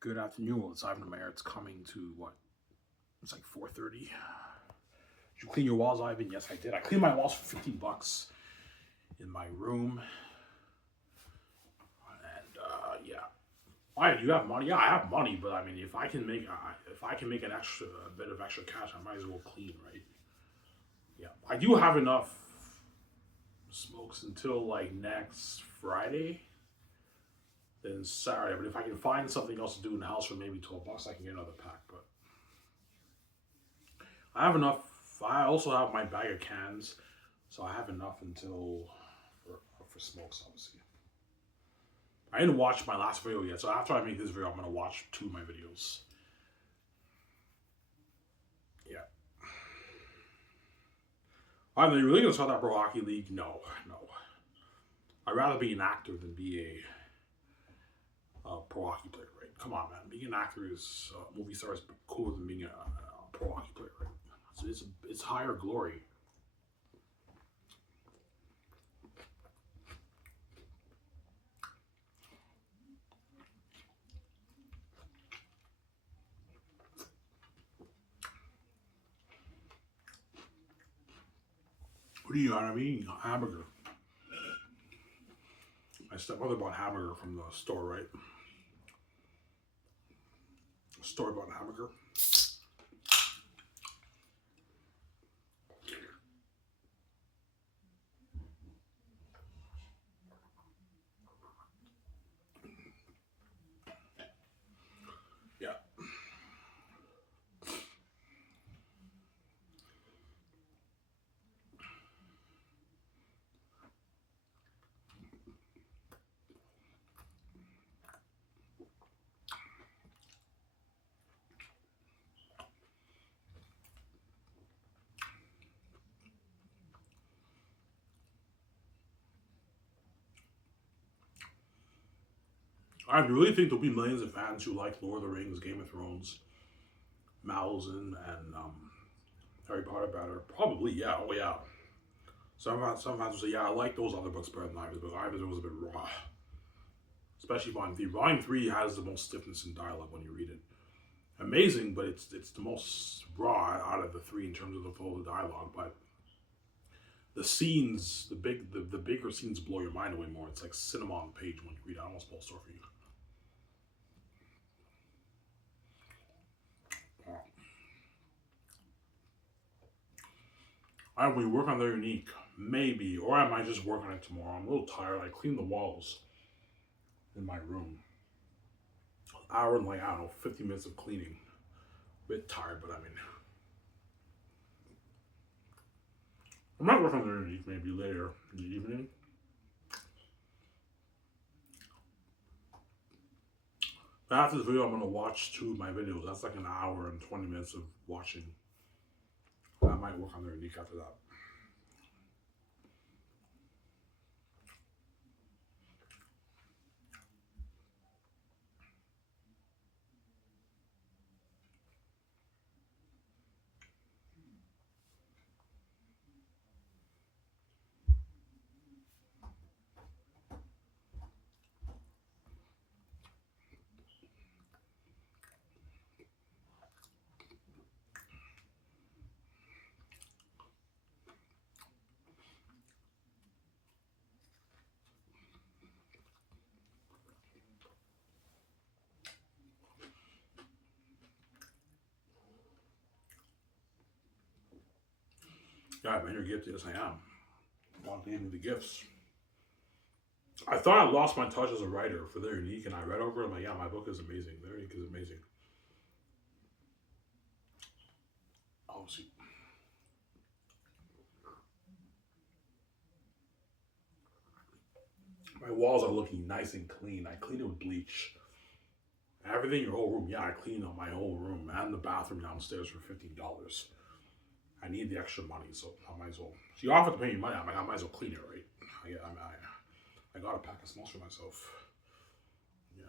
Good afternoon. It's Ivan Mayer. It's coming to what? It's like 4:30. Did you clean your walls, Ivan? Yes, I did. I cleaned my walls for $15 in my room, and yeah. Why do you have money? Yeah, I have money, but I mean, if I can make a bit of extra cash, I might as well clean, right? Yeah, I do have enough smokes until like next Friday, then Saturday. But if I can find something else to do in the house for maybe $12, I can get another pack. But I have enough. I also have my bag of cans, so I have enough until for smokes, obviously. I didn't watch my last video yet, so after I make this video, I'm gonna watch two of my videos. Yeah. Are they really gonna start that pro hockey league? No, no. I'd rather be an actor than be a pro hockey player, right? Come on, man. Being an actor is movie star is cooler than being a pro hockey player, right? So it's higher glory. What do you got? I mean, hamburger. My stepmother bought hamburger from the store, right? Store bought hamburger. Yeah. I really think there'll be millions of fans who like Lord of the Rings, Game of Thrones, Malzahn, and Harry Potter better. Probably, yeah. Oh, yeah. Some fans will say, yeah, I like those other books better than Ivan's book. Ivan's was a bit raw, especially Volume 3. Volume 3 has the most stiffness in dialogue when you read it. Amazing, but it's the most raw out of the three in terms of the flow of the dialogue. But the scenes, the bigger scenes blow your mind away more. It's like cinema on the page when you read it. I almost spoil story for you. I will work on their unique, maybe, or I might just work on it tomorrow. I'm a little tired. I cleaned the walls in my room. Hour and like I don't know, 50 minutes of cleaning. A bit tired, but I mean, I might work on their unique maybe later in the evening. But after this video, I'm gonna watch two of my videos. That's like an hour and 20 minutes of watching. I might work on their unique after that. Yeah, man, you're gifted. Yes, I am. God gave me the gifts. I thought I lost my touch as a writer for their unique, and I read over it. I'm like, yeah, my book is amazing. Their unique is amazing. Oh, see. My walls are looking nice and clean. I cleaned it with bleach. Everything in your whole room. Yeah, I cleaned up my whole room and the bathroom downstairs for $15. I need the extra money, so I might as well. She offered to pay me money. I'm like, I might as well clean it, right? I got a pack of smokes for myself. Yeah.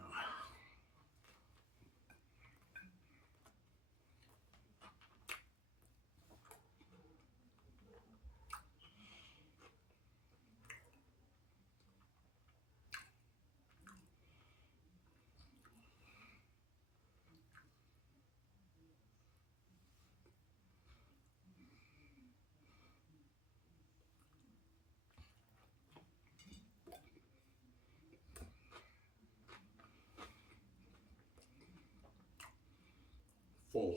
full.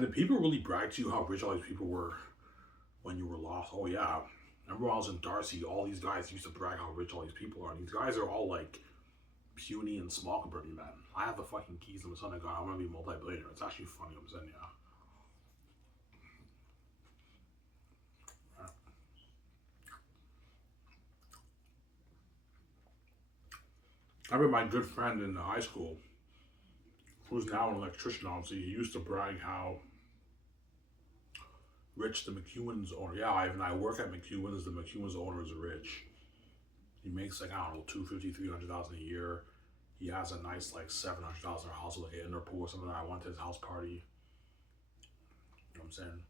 Did people really brag to you how rich all these people were when you were lost? Oh yeah. Remember when I was in Darcy, all these guys used to brag how rich all these people are. And these guys are all like puny and small compared to me, man. I have the fucking keys to the son of God. I want to be a multi-billionaire. It's actually funny, I'm saying, yeah. I remember my good friend in high school, who's now an electrician, obviously, he used to brag how rich the McEwen's owner. Yeah, Ivan, I work at McEwen's. The McEwen's owner is rich. He makes like, I don't know, 250, 300,000 a year. He has a nice like $700,000 house with like an indoor pool or something. I went to his house party. You know what I'm saying?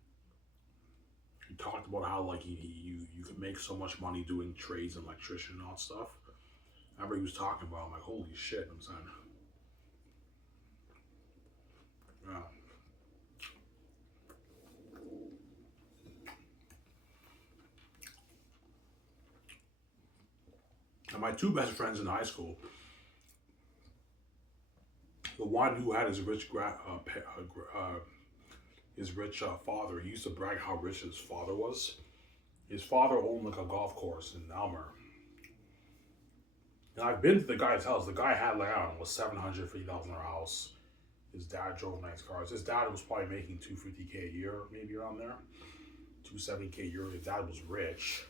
He talked about how like you can make so much money doing trades and electrician and all that stuff. I remember he was talking about. I'm like, holy shit! You know what I'm saying, yeah. And my two best friends in high school, the one who had his rich father, he used to brag how rich his father was. His father owned like a golf course in Elmer. And I've been to the guy's house. The guy had like, I don't know, a $750,000 house. His dad drove nice cars. His dad was probably making $250K a year, maybe around there. $270K a year. His dad was rich.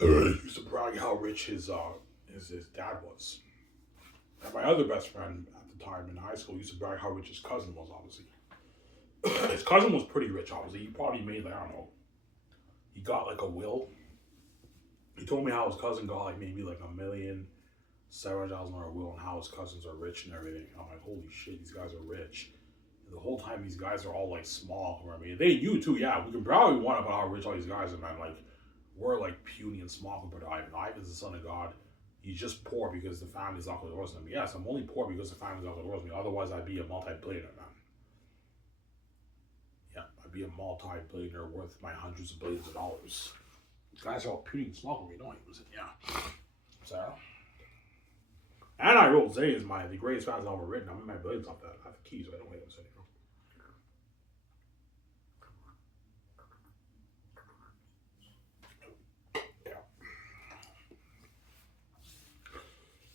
He used to brag how rich his dad was. And my other best friend at the time in high school used to brag how rich his cousin was, obviously. His cousin was pretty rich, obviously. He probably made like, I don't know, he got like a will. He told me how his cousin got like maybe like $1,700,000 will, and how his cousins are rich and everything. I'm like, holy shit, these guys are rich. And the whole time these guys are all like small. I mean, they knew too. Yeah, we can probably want about how rich all these guys are, man. Like, we're like puny and small compared to Ivan. Ivan's the son of God. He's just poor because the family's not going to roast him. Yes, I'm only poor because the family's not going to roast me. Otherwise, I'd be a multi-billionaire, man. Yeah, I'd be a multi-billionaire worth my hundreds of billions of dollars. Guys are all puny and small for me, don't you? Yeah. Sarah? And I wrote Zay is the greatest fantasy novel written. I'm in my billions off that. I have the keys, so I don't hate him sitting here. Yeah.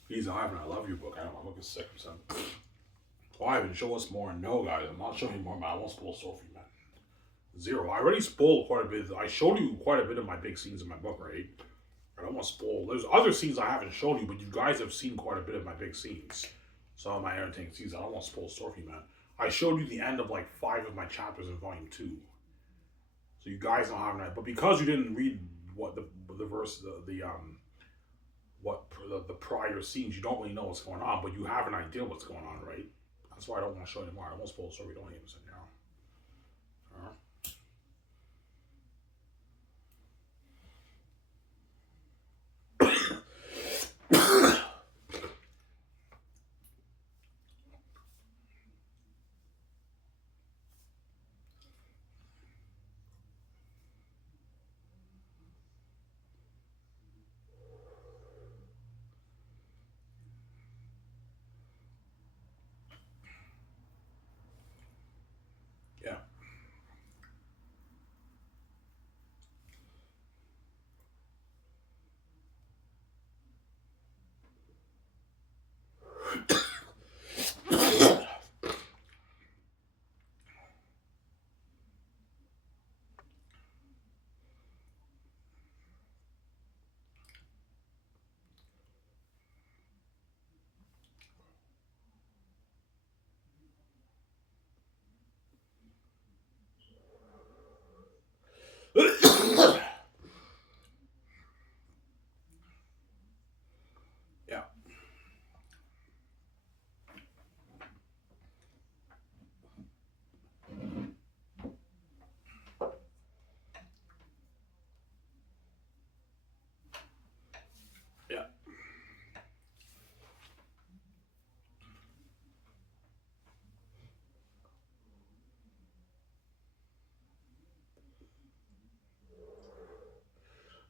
He's Ivan, I love your book. I know my book is sick, so. Well, Ivan, show us more. No, guys, I'm not showing you more, man. I won't spoil Sophie, man. Zero. I already spoiled quite a bit. I showed you quite a bit of my big scenes in my book, right? I don't want to spoil. There's other scenes I haven't shown you, but you guys have seen quite a bit of my big scenes. Some of my entertaining scenes. I don't want to spoil Sophie, man. I showed you the end of like 5 of my chapters in volume 2. So you guys don't have an idea. But because you didn't read what the verse, the prior scenes, you don't really know what's going on, but you have an idea what's going on, right? That's why I don't want to show you anymore. I won't spoil Sophie. Don't even sit down. Yeah.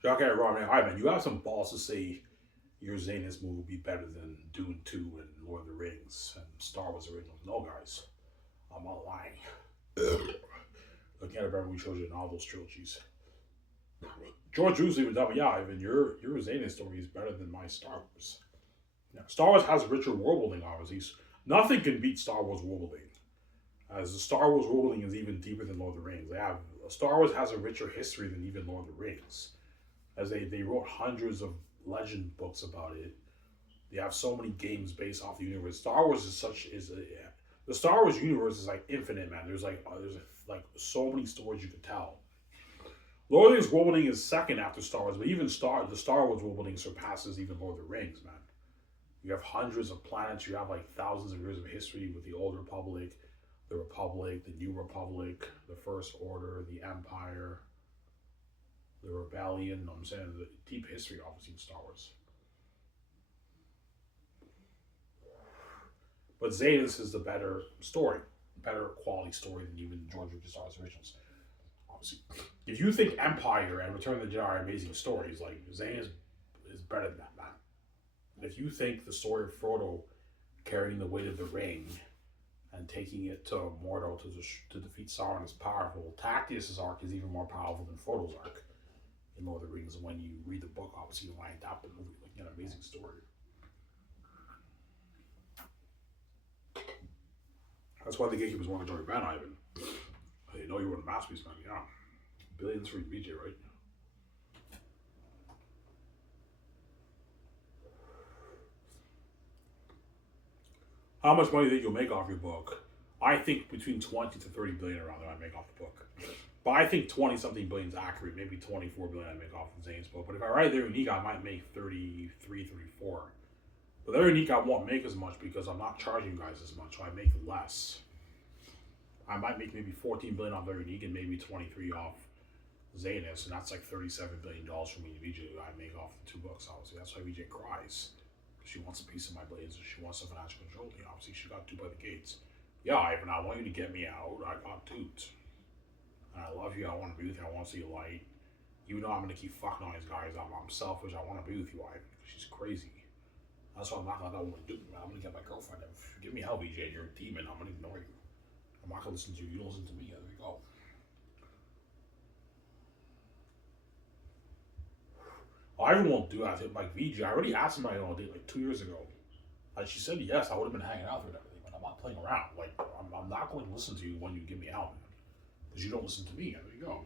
Okay, wrong man. All right, man. You have some balls to say your Zanus movie would be better than Dune 2 and Lord of the Rings and Star Wars originals. No, guys. I'm not lying. Looking at it, we chose you in all those trilogies. George Lucas even told me, yeah, Ivan, your Zanus story is better than my Star Wars. Yeah, Star Wars has richer world building, obviously. Nothing can beat Star Wars world building. As the Star Wars world building is even deeper than Lord of the Rings. They have Star Wars has a richer history than even Lord of the Rings. As they wrote hundreds of legend books about it. They have so many games based off the universe. Star Wars the Star Wars universe is like infinite, man. There's so many stories you could tell. Lord of the Rings world building is second after Star Wars, but even the Star Wars world building surpasses even Lord of the Rings, man. You have hundreds of planets. You have like thousands of years of history with the Old Republic, the New Republic, the First Order, the Empire, the Rebellion. You know what I'm saying? The deep history, obviously, in Star Wars. But Zadis is the better story, better quality story than even George Lucas' originals. Obviously, if you think Empire and Return of the Jedi are amazing stories, like Zadis is better than that, man. If you think the story of Frodo carrying the weight of the ring and taking it to Mordor to defeat Sauron is powerful, Tactius' arc is even more powerful than Frodo's arc in Lord of the Rings. And when you read the book, obviously, you line up the movie, like an amazing story. That's why the Gatekeepers want to join Van Ivan. They know you were a masterpiece, man. Yeah. Billions for BJ, right? How much money do you think you'll make off your book? I think between 20 to 30 billion around there I make off the book. But I think 20 something billion is accurate. Maybe 24 billion I make off of Zane's book. But if I write their unique, I might make 33, 34. But their unique, I won't make as much because I'm not charging you guys as much. So I make less. I might make maybe 14 billion off their unique and maybe 23 off Zanus, and that's like $37 billion for me and VJ. I make off the two books, obviously. That's why VJ cries. She wants a piece of my blazer. She wants some financial control. Obviously, she got two by the gates. Yeah, Ivan, I want you to get me out. I got toots. And I love you. I want to be with you. I want to see you light. You know I'm going to keep fucking on these guys. I'm selfish. I want to be with you, Ivan. She's crazy. That's what I'm not going to woman do. I'm going to get my girlfriend. If you give me hell, VJ, you're a demon. I'm going to ignore you. I'm not going to listen to you. You don't listen to me. There we go. Ivan won't do that. Like VJ, I already asked him on a date like 2 years ago. Like she said yes, I would have been hanging out with everything, but I'm not playing around. Like I'm not going to listen to you when you give me out, man, because you don't listen to me. There you go.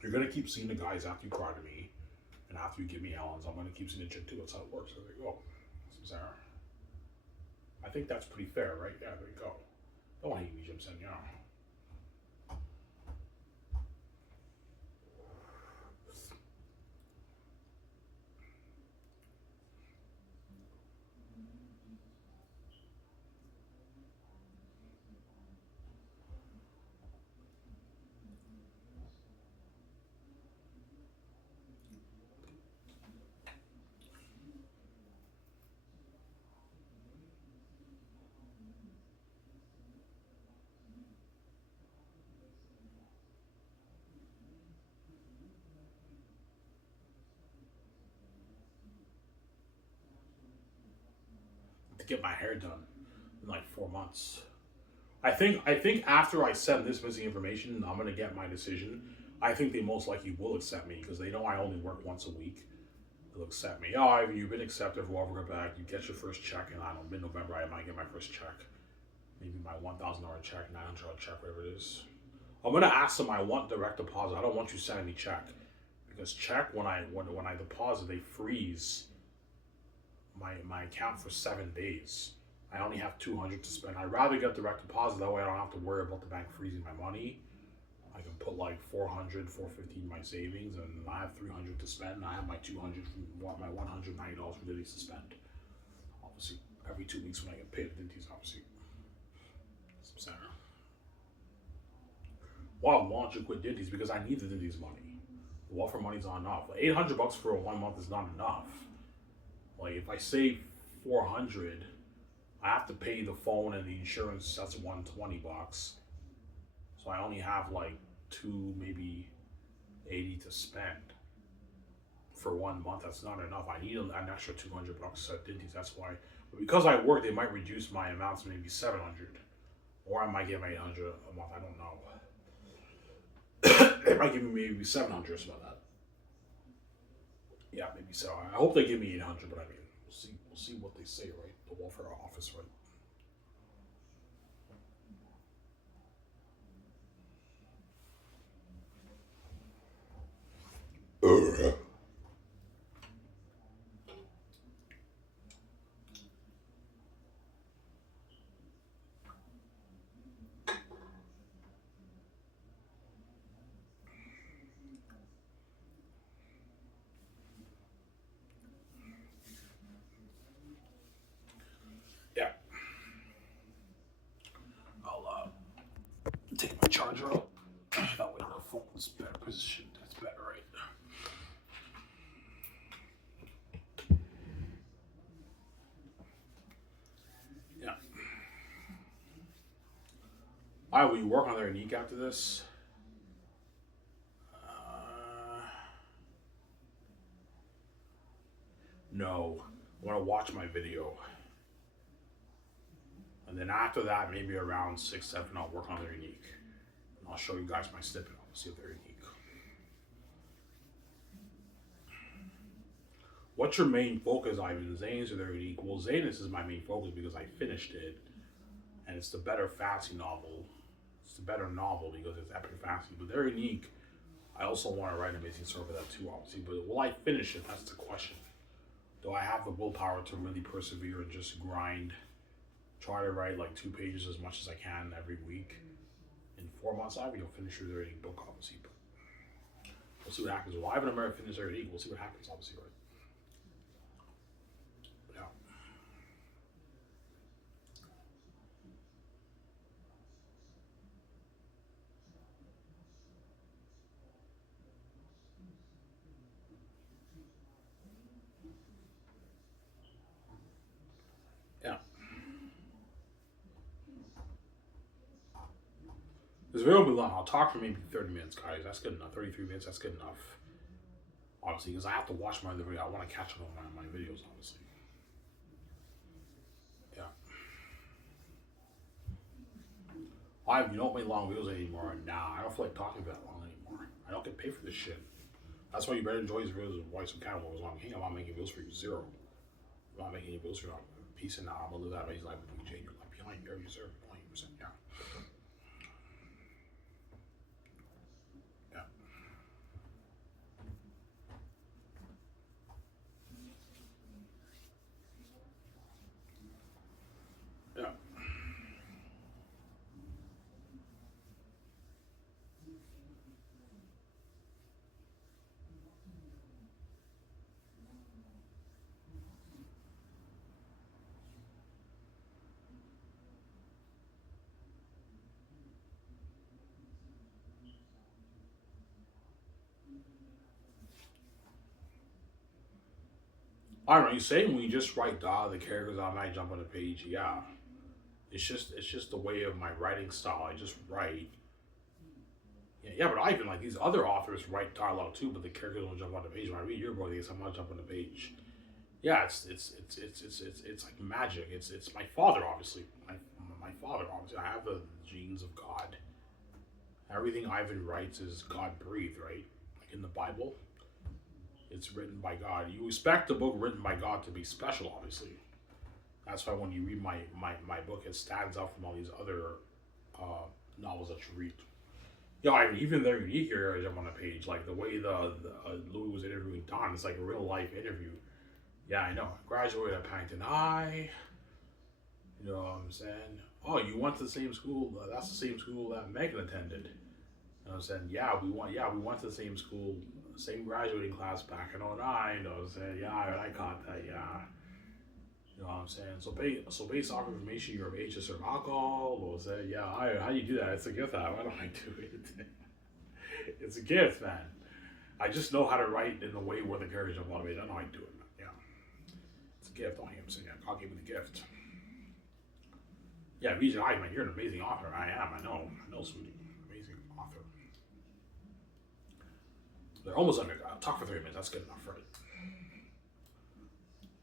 You're gonna keep seeing the guys after you cry to me, and after you give me Helens, I'm gonna keep seeing the chick too. That's how it works. There you go. Sarah. I think that's pretty fair, right? Yeah, there you go. Don't hate me, Jim saying, yeah. To get my hair done in like 4 months. I think after I send this missing information, I'm gonna get my decision. I think they most likely will accept me because they know I only work once a week. They'll accept me. Oh, Ivan, you've been accepted for Welcome Back. You get your first check in, I don't know, mid-November. I might get my first check. Maybe my $1,000 check, $900 check, whatever it is. I'm gonna ask them. I want direct deposit. I don't want you sending me check because check when I deposit they freeze my account for 7 days. I only have 200 to spend. I'd rather get direct deposit. That way I don't have to worry about the bank freezing my money. I can put like 400, 450 in my savings, and I have 300 to spend. And I have my 200 from my $190 for Diddy's to spend. Obviously, every 2 weeks when I get paid at Diddy's, obviously. Some center. Well, I want to quit Diddy's because I need the Diddy's money. The welfare money's not enough. Like $800 for a 1 month is not enough. Like if I save 400, I have to pay the phone and the insurance. That's $120. So I only have like two, maybe 80 to spend for 1 month. That's not enough. I need an extra $200 at Dinty's. That's why. But because I work, they might reduce my amounts to maybe 700, or I might get my 800 a month. I don't know. They might give me maybe 700 or something like that. Yeah, maybe so. I hope they give me 800, but I mean, we'll see. We'll see what they say, right? The welfare office, right? Yeah. I'll take my charger out. That way the phone's better positioned. That's better, right? Yeah. Alright, will you work on their unique after this? No. I want to watch my video. And then after that, maybe around 6, 7, I'll work on their unique. And I'll show you guys my snippet. I'll see if they're unique. What's your main focus, Ivan? Zane's or their unique? Well, Zane's is my main focus because I finished it. And it's the better fantasy novel. It's the better novel because it's epic fantasy. But they're unique. I also want to write an Amazing Sword for that too, obviously. But will I finish it? That's the question. Do I have the willpower to really persevere and just grind? Try to write like 2 pages as much as I can every week. In 4 months, I will finish your reading book, obviously. But we'll see what happens. Well, I haven't American finished their reading. We'll see what happens, obviously, right? Yeah. Yeah. This video will be long. I'll talk for maybe 30 minutes, guys. That's good enough. 33 minutes, that's good enough. Honestly, because I have to watch my other video. I want to catch up on my videos, honestly. Yeah. You don't make long videos anymore. Nah, I don't feel like talking about long anymore. I don't get paid for this shit. That's why you better enjoy these videos and watch some kind of what I'm I'm not making videos for you. Zero. I'm not making any videos for you. Peace and I'm gonna live that way. Life with PJ. Your life behind you. You deserve 100%. Yeah. Yeah. Yeah. I don't know. You say when you just write the characters automatically jump on the page. Yeah. It's just the way of my writing style. I just write. Yeah, yeah, but I even like these other authors write dialogue too, but the characters don't jump on the page. When I read your book, they somehow jump on the page. Yeah, it's like magic. It's my father, obviously. My father, obviously. I have the genes of God. Everything Ivan writes is God breathed, right? Like in the Bible, it's written by God. You expect a book written by God to be special, obviously. That's why when you read my book, it stands out from all these other novels that you read. Yeah, I mean, even their unique areas up on the page, like the way the Louis was interviewing Don, it's like a real life interview. Yeah, I know. I graduated at Pennington High. You know what I'm saying? Oh, you went to the same school. That's the same school that Megan attended. And I'm saying, yeah, we went to the same school, same graduating class back in '09. You know what I'm saying? Yeah, I caught that. Yeah. You know what I'm saying? So based off information, you're of age to serve alcohol. What was that? Yeah, how do you do that? It's a gift. Why don't I do it? It's a gift, man. I just know how to write in the way where the characters are motivated. I know how to do it, man. Yeah. It's a gift. I am saying, God gave me the gift. Yeah, Vijay, man, you're an amazing author. I am. I know, sweetie. Amazing author. They're almost under. I'll talk for 3 minutes. That's good enough, right?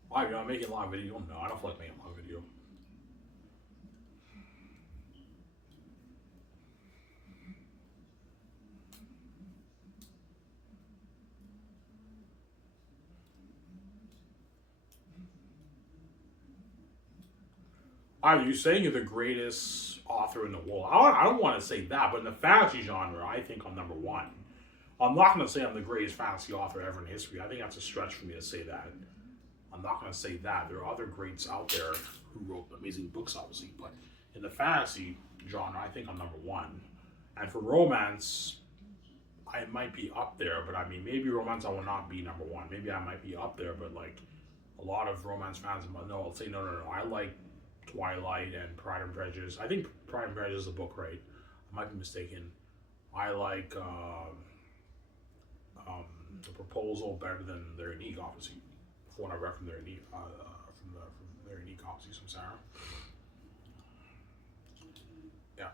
Why, you're not making a long video? No, I don't feel like making a long video. Are you saying you're the greatest author in the world? I don't want to say that, but in the fantasy genre, I think I'm number one. I'm not going to say I'm the greatest fantasy author ever in history. I think that's a stretch for me to say that. I'm not going to say that. There are other greats out there who wrote amazing books, obviously, but in the fantasy genre, I think I'm number one. And for romance, I might be up there, but I mean, maybe romance I will not be number one. Maybe I might be up there, but like a lot of romance fans, no, I'll say no. I like Twilight and Pride and Prejudice. I think Pride and Prejudice is a book, right? I might be mistaken. I like The Proposal better than Their Unique, obviously. From what I read from Their Unique, from Their Unique, obviously, from Sarah. Yeah.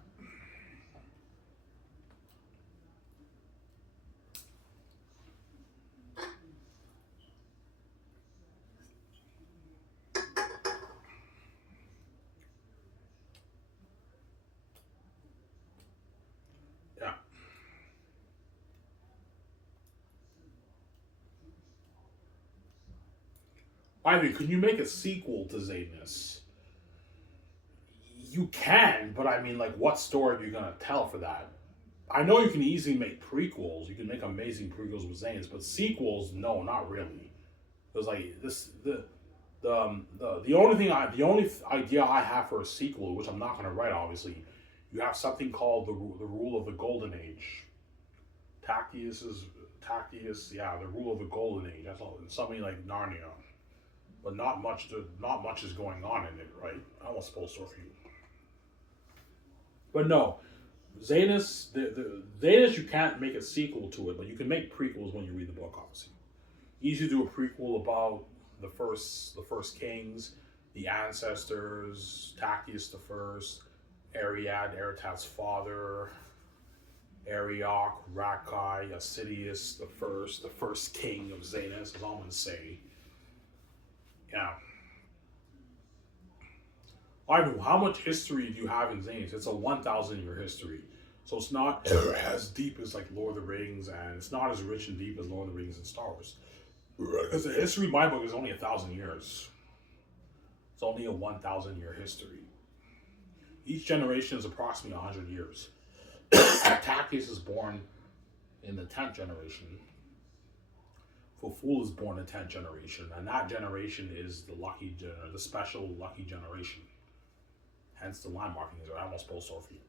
Yeah. Ivy, can you make a sequel to Zayness? You can, but I mean, like, what story are you gonna tell for that? I know you can easily make prequels. You can make amazing prequels with Zayness, but sequels, no, not really. It was like this the only thing the only idea I have for a sequel, which I'm not gonna write, obviously, you have something called the rule of the Golden Age. Tactius, yeah, the rule of the Golden Age. That's all. It's something like Narnia, but not much is going on in it, right? I almost spoiled for you. But no, Zanus, you can't make a sequel to it, but you can make prequels when you read the book, obviously. Easy to do a prequel about the first kings, the ancestors, Tactius the First, Ariad, Eretad's father, Arioch, Rakai, Assidius the first king of Zanus, is all I'm gonna say. Yeah. I know how much history do you have in Zanus? It's a 1,000 year history. So it's not as deep as like Lord of the Rings, and it's not as rich and deep as Lord of the Rings and Star Wars. Because the history of my book is only 1,000 years. It's only a 1,000 year history. Each generation is approximately 100 years. Tactius is born in the 10th generation. Fuful is born in the 10th generation, and that generation is the special lucky generation. Hence the line markings are almost post for you.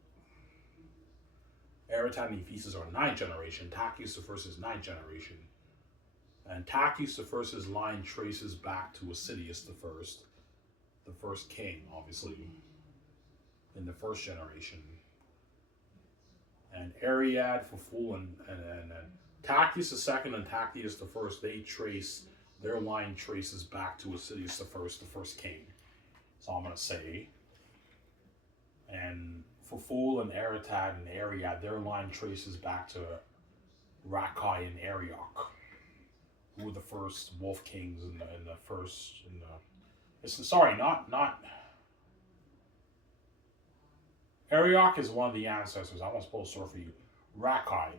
Eretad and Ephesus are 9th generation. Tactius the First is 9th generation. And Tactius the First's line traces back to Assidius the first king, obviously, in the first generation. And Ariad, Fuful, and Tactius the Second and Tactius the First, their line traces back to Assidius the first king. That's all I'm gonna say. And Fuful and Eretad and Ariad, their line traces back to Rakai and Arioch, who were the first wolf kings in the first in the. It's sorry, not. Arioch is one of the ancestors. I won't spoil story for you. Rakai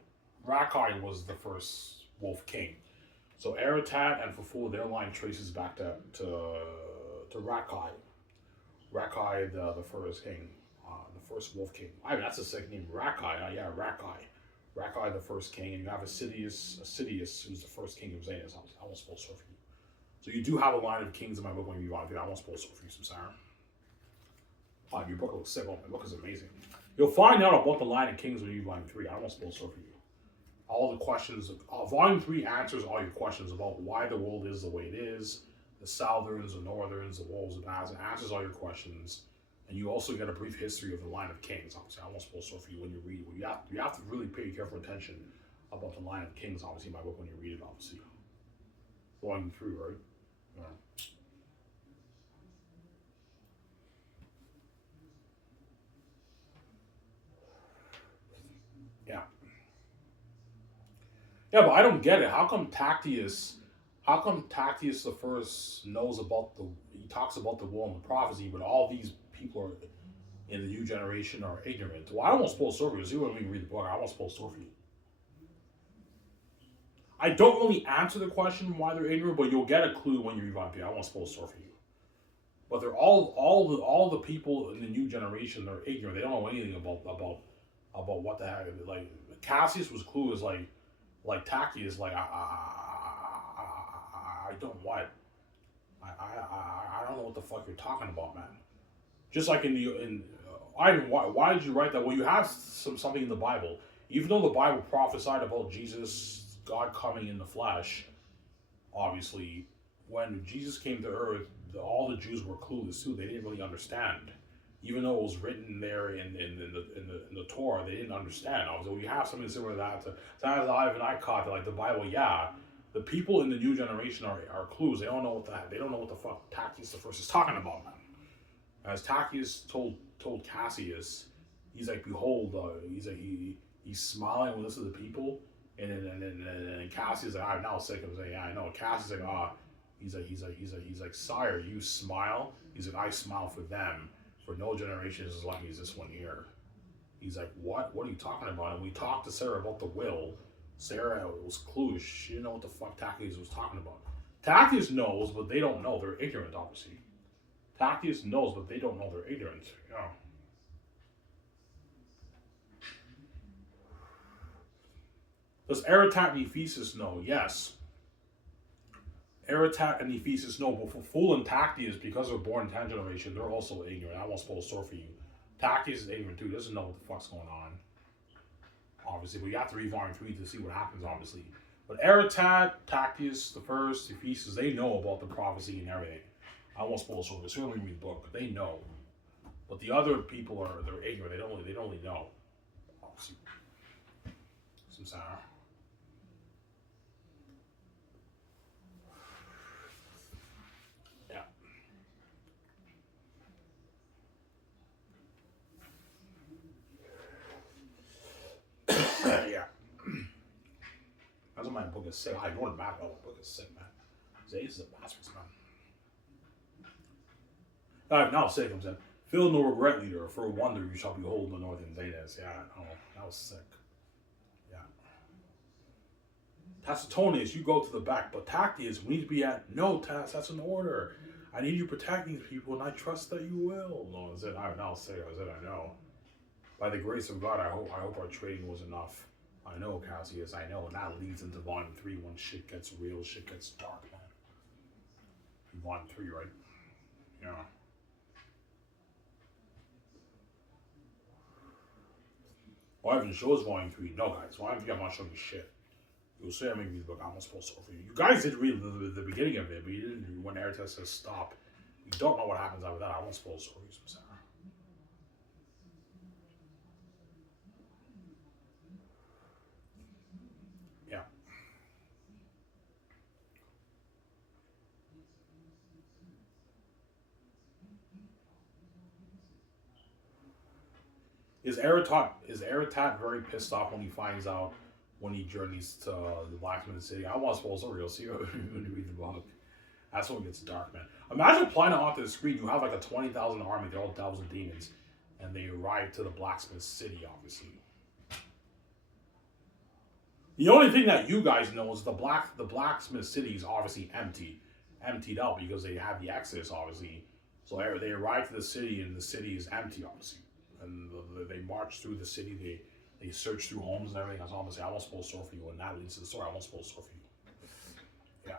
was the first wolf king. So Eretad and Fuful, their line traces back to Rakai. Rakai, the first king, the first wolf king. I mean, that's a second name. Rakai, yeah, Rakai. Rakai, the first king, and you have Assidius, who's the first king of Zanus. I won't spoil story for you. So you do have a line of kings in my book when you want to do. I won't spoil story for you, some Sarah. Wow, your book looks sick. Oh, my book is amazing. You'll find out about the line of kings when you read volume 3. I won't spoil story for you. All the questions, volume 3 answers all your questions about why the world is the way it is, the Southerns, the Northerns, the wolves, the bads. It answers all your questions. And you also get a brief history of the line of kings. Obviously, I won't spoil story for you when you read. You have to really pay careful attention about the line of kings, obviously, in my book when you read it, obviously. Volume 3, right? Yeah. Yeah. Yeah, but I don't get it. How come Tactius the first knows about he talks about the will and the prophecy, but all these people are in the new generation are ignorant? Well, I don't want to spoil story. See when we read the book, I want to spoil story for you. I don't really answer the question why they're ignorant, but you'll get a clue when you read Vampire. I want to spoil story for you. But they're all the people in the new generation are ignorant. They don't know anything about what the heck. Like Cassius was clueless. Like Taki is like I don't what I don't know what the fuck you're talking about, man. Just like in Ivan, why did you write that? Well, you have something in the Bible. Even though the Bible prophesied about Jesus, God coming in the flesh, obviously, when Jesus came to earth, all the Jews were clueless too. They didn't really understand. Even though it was written there in the Torah, they didn't understand. I was like, well, you have something similar to that. To as Ivan I caught like the Bible, yeah. The people in the new generation are clues. They don't know what the fuck Tactius the First is talking about, man. As Tactius told Cassius, he's like, behold, he's like he's smiling when this is the people, and Cassius is like, I'm now sick. I'm saying, yeah, I know. Cassius is like, he's like, sire, you smile. He's like, I smile for them. For no generation is as lucky as this one here. He's like, what? What are you talking about? And we talked to Sarah about the will. Sarah was clueless. She didn't know what the fuck Tactius was talking about. Tactius knows, but they don't know. They're ignorant, obviously. Tactius knows, but they don't know. They're ignorant. Yeah. Does Aratat and Ephesus know? Yes. Aratat and Ephesus know, but for Fool and Tactius, because they're born in 10th generation, they're also ignorant. I won't spoil the story for you. Tactius is ignorant too. He doesn't know what the fuck's going on. Obviously, but you have to read Volume 3 to see what happens, obviously. But Aratat, Tactius, the first, Ephesus, they know about the prophecy and everything. I won't spoil the story. Certainly read the book, but they know. But the other people they're ignorant. They don't really know. Obviously, some sound. Yeah. Yeah. That's why my book is sick. I know the map. My book is sick, man. Zayas is a masterpiece, man. Now sick, I'm saying. Feel no regret, leader. For a wonder you shall behold the northern Zetas. Yeah, oh, that was sick. Yeah. Tacitonius, you go to the back. But Tactius, we need to be at no task. That's an order. I need you protecting these people, and I trust that you will. No, I said, I now say, I said, I know. By the grace of God, I hope our trading was enough. I know, Cassius, I know, and that leads into Volume 3 when shit gets real, shit gets dark, man. Volume 3, right? Yeah. Well, I even shows Volume 3. No, guys, Volume 3, I'm not showing you shit. You'll say I make read the book. I'm not supposed to for you. You guys did read the beginning of it, but you didn't when Airtest says stop. You don't know what happens after that. I won't spoil stories. I'm sorry. Yeah. Is Aratat very pissed off when he finds out when he journeys to the Blacksmith City? I want to spoil story. You'll see when you read the book. That's when it gets dark, man. Imagine playing it onto the screen. You have like a 20,000 army. They're all devils and demons, and they arrive to the Blacksmith City. Obviously, the only thing that you guys know is the Blacksmith City is obviously emptied out because they have the Exodus, obviously. So they arrive to the city, and the city is empty, obviously. And they march through the city. They search through homes and everything. That's all I'm saying. I won't spoil story for you, and that leads to the story. I won't spoil story for you. Yeah,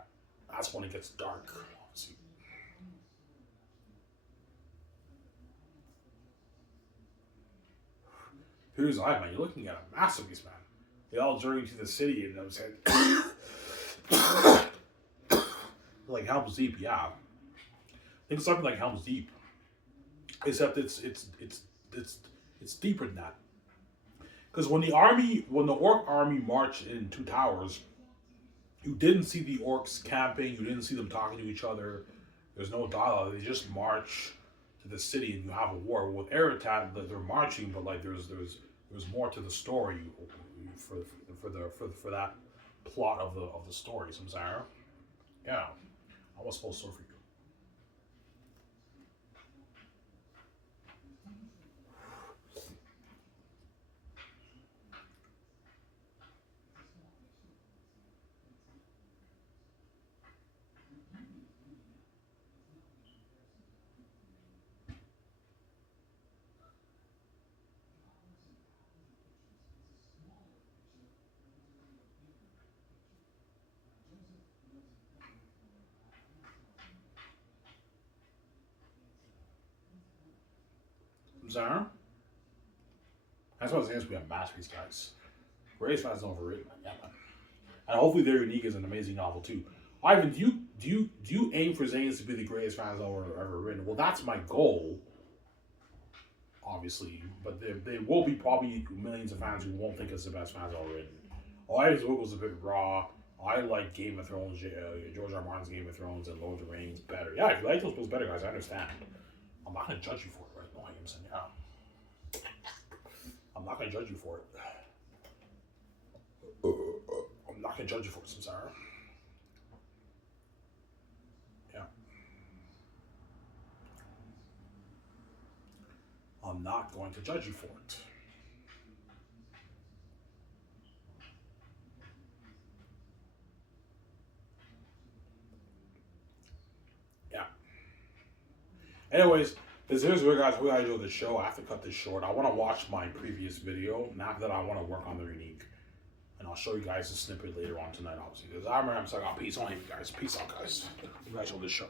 that's when it gets dark. Obviously. Here's I, man. You're looking at a masterpiece, man. They all journey to the city, and I'm saying, like Helm's Deep, yeah. Think of something like Helm's Deep, except it's deeper than that. Because when the orc army marched in Two Towers, you didn't see the orcs camping. You didn't see them talking to each other. There's no dialogue. They just march to the city, and you have a war. With Aratat, they're marching, but like there's more to the story for that plot of the story, Samsara. Yeah, I was supposed to for you. Samsara? That's what I was saying. We have masterpiece, guys. Greatest fans overrated, man. Yeah, man. And hopefully, They're Unique is an amazing novel too. Ivan, do you aim for Zanes to be the greatest fans ever written? Well, that's my goal, obviously. But there will be probably millions of fans who won't think it's the best fans ever written. Ivan's book was a bit raw. I like Game of Thrones, George R. R. Martin's Game of Thrones and Lord of the Rings better. Yeah, if you like those books better, guys, I understand. I'm not gonna judge you for it, right? No, I'm saying, yeah. I'm not gonna judge you for it. I'm not gonna judge you for it, Samsara. Yeah. I'm not going to judge you for it. Yeah. Anyways, here's where guys, we gotta do the show. I have to cut this short. I want to watch my previous video. Now that I want to work on the unique, and I'll show you guys a snippet later on tonight, obviously. Because I'm saying, peace on you guys. Peace out, guys. You guys on this show.